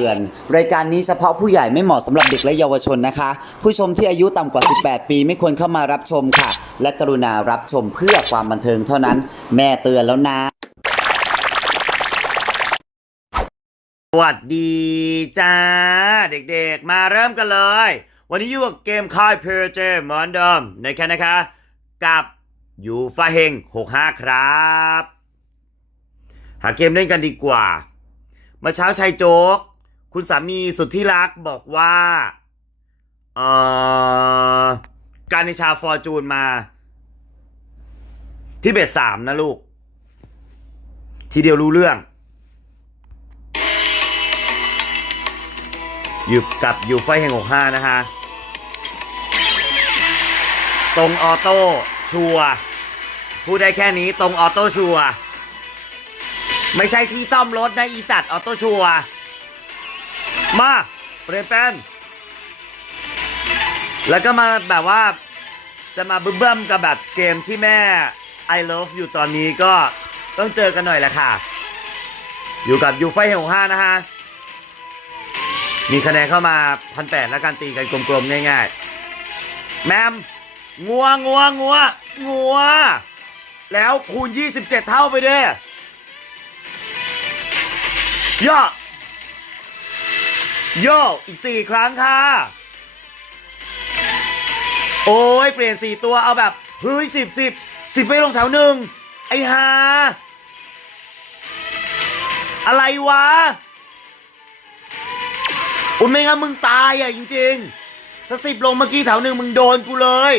ตือน รายการนี้เฉพาะผู้ใหญ่ไม่เหมาะสำหรับเด็กและเยาวชนนะคะ ผู้ชมที่อายุต่ำกว่า 18 ปีไม่ควรเข้ามารับชมค่ะ และกรุณารับชมเพื่อความบันเทิงเท่านั้น แม่เตือนแล้วนะ สวัสดีจ้า เด็กๆ มาเริ่มกันเลย วันนี้อยู่กับเกมค่ายเพอร์เจเหมือนเดิมนะคะนะคะ กับยูฟาเฮง65 ครับ หาเกมเล่นกันดีกว่าเมื่อเช้าชายโจ๊ก คุณสามีสุดที่รักบอกว่าเอ่อการในชาฟอร์จูนมา ที่เบ็ดสามนะลูก ทีเดียวรู้เรื่อง อยู่กับอยู่ไฟแห่งหกห้านะฮะ ตรงออโต้ชัวพูดได้แค่นี้ตรงออโต้ชัวไม่ใช่ที่ซ่อมรถนะอีสัตว์ออโต้ชัว มาเปลี่ยนแปลนแล้วก็มาแบบว่าจะมาบึ้มเบิ้มกับแบบเกมที่แม่ I love อยู่ตอนนี้ก็ต้องเจอกันหน่อยแหละค่ะ อยู่กับยูไฟห่งหกห้านะฮะ มีคะแนนเข้ามาพันแปดแล้วการตีกันกลมๆ ง่ายๆ แมมงัวงัวงัวงัว แล้วคูณ 27 เท่าไปด้วยย่ อย่อีก4ครั้งค่ะ โอ้ยเปลี่ยน4ตัวเอาแบบเฮ้ย10 10 10ไม่ลงแถวหนึ่งไอ้ฮาอะไรวะอุ้ยไม่งั้นมึงตายอะจริง ๆ ถ้าสิบลงเมื่อกี้แถวหนึ่งมึงโดนกูเลย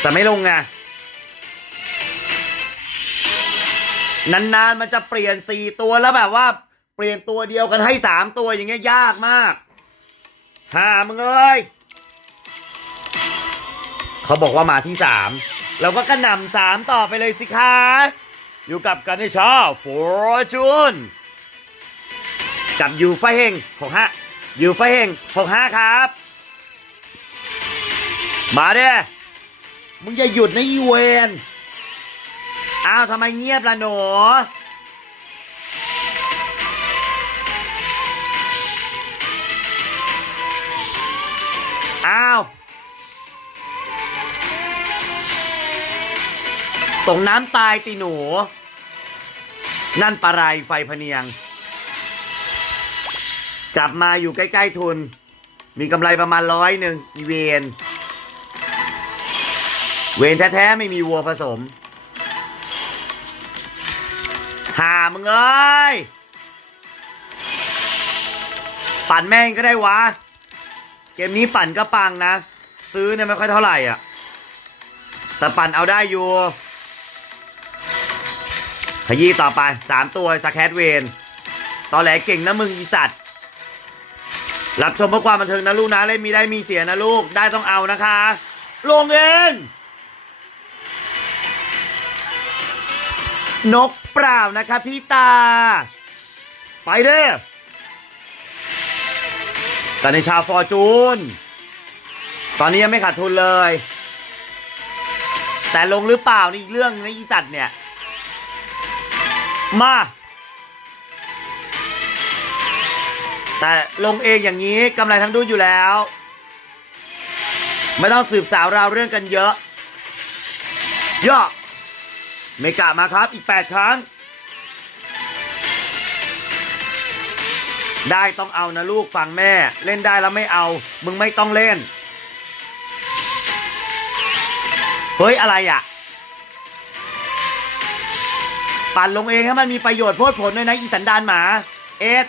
แต่ไม่ลงไงนานๆมันจะเปลี่ยนสี่ตัวแล้วแบบว่า เปลี่ยนตัวเดียวกันให้สามตัวอย่างเงี้ยยากมากหามึงเอ้ยเขาบอกว่ามาที่สามเราก็กระหน่ำสามต่อไปเลยสิคะอยู่กับกันให้ชาฟอร์จูนกับยูไฟเฮงหกห้ายูไฟเฮงหกห้าครับ มาเด้มึงอย่าหยุดนะอีเวนอ้าวทำไมเงียบล่ะหนู อ้าวตรงน้ำตายตีหนู นั่นปลาไรไฟพเนียงกลับมาอยู่ใกล้ ๆ ทุน มีกำไรประมาณร้อยหนึ่งอีเวนเวนแท้ ๆ ไม่มีวัวผสม หามึงเอ้ย ปั่นแม่งก็ได้วะ เกมนี้ปั่นก็ปังนะ ซื้อเนี่ยไม่ค่อยเท่าไหร่อะแต่ปั่นเอาได้อยู่ขยี้ต่อไปสามตัวสแคทเวนตอแหลเก่งนะมึงอีสัตว์รับชมเพื่อความบันเทิงนะลูกนะเล่นมีได้มีเสียนะลูกได้ต้องเอานะคะ ลงเองนกเปล่านะคะพี่ตา ไปเด้อ แต่ในชาวฟอร์จูน ตอนนี้ยังไม่ขาดทุนเลย แต่ลงหรือเปล่านี่เรื่องนะอีสัตว์เนี่ย มา แต่ลงเองอย่างนี้กำไรทั้งดุนอยู่แล้ว ไม่ต้องสืบสาวราวเรื่องกันเยอะย่อเมกะมาครับอีก 8 ครั้ง ได้ต้องเอานะลูกฟังแม่ เล่นได้แล้วไม่เอา มึงไม่ต้องเล่น เฮ้ยอะไรอะ ปั่นลงเองให้มันมีประโยชน์โพดผลด้วยนะอีสันดานหมา เอส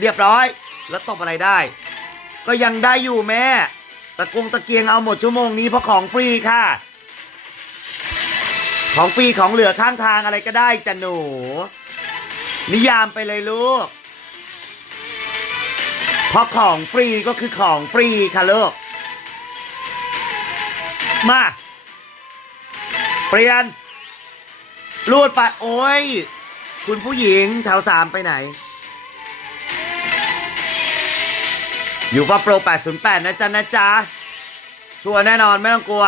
เรียบร้อย แล้วตบอะไรได้ ก็ยังได้อยู่แม่ ตะกงตะเกียงเอาหมดชั่วโมงนี้เพราะของฟรีค่ะ ของฟรีของเหลือข้างทางอะไรก็ได้จ้ะหนู นิยามไปเลยลูก เพราะของฟรีก็คือของฟรีค่ะลูก มา เปลี่ยน รูดไป โอ้ย คุณผู้หญิงแถวสามไปไหน อยู่ฟ้าโปร 808 นะจ๊ะนะจ๊ะชัวร์แน่นอนไม่ต้องกลัว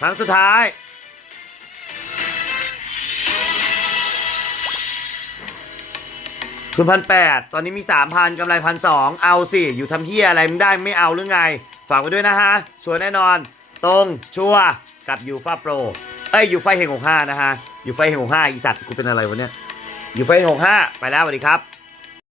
ครั้งสุดท้าย คุณพันแปดตอนนี้มีสามพันกำไรพันสองเอาสิ อยู่ทำเฮียอะไรมึงได้ไม่เอาหรือไง ฝากไว้ด้วยนะฮะชัวร์แน่นอน ตรงชัวร์กับยูฟาโปร เอ้ยยูไฟเฮงหกห้านะฮะยูไฟเฮงหกห้าอีสัตว์กูเป็นอะไรวะเนี่ยยูไฟเฮงหกห้าไปแล้วสวัสดีครับ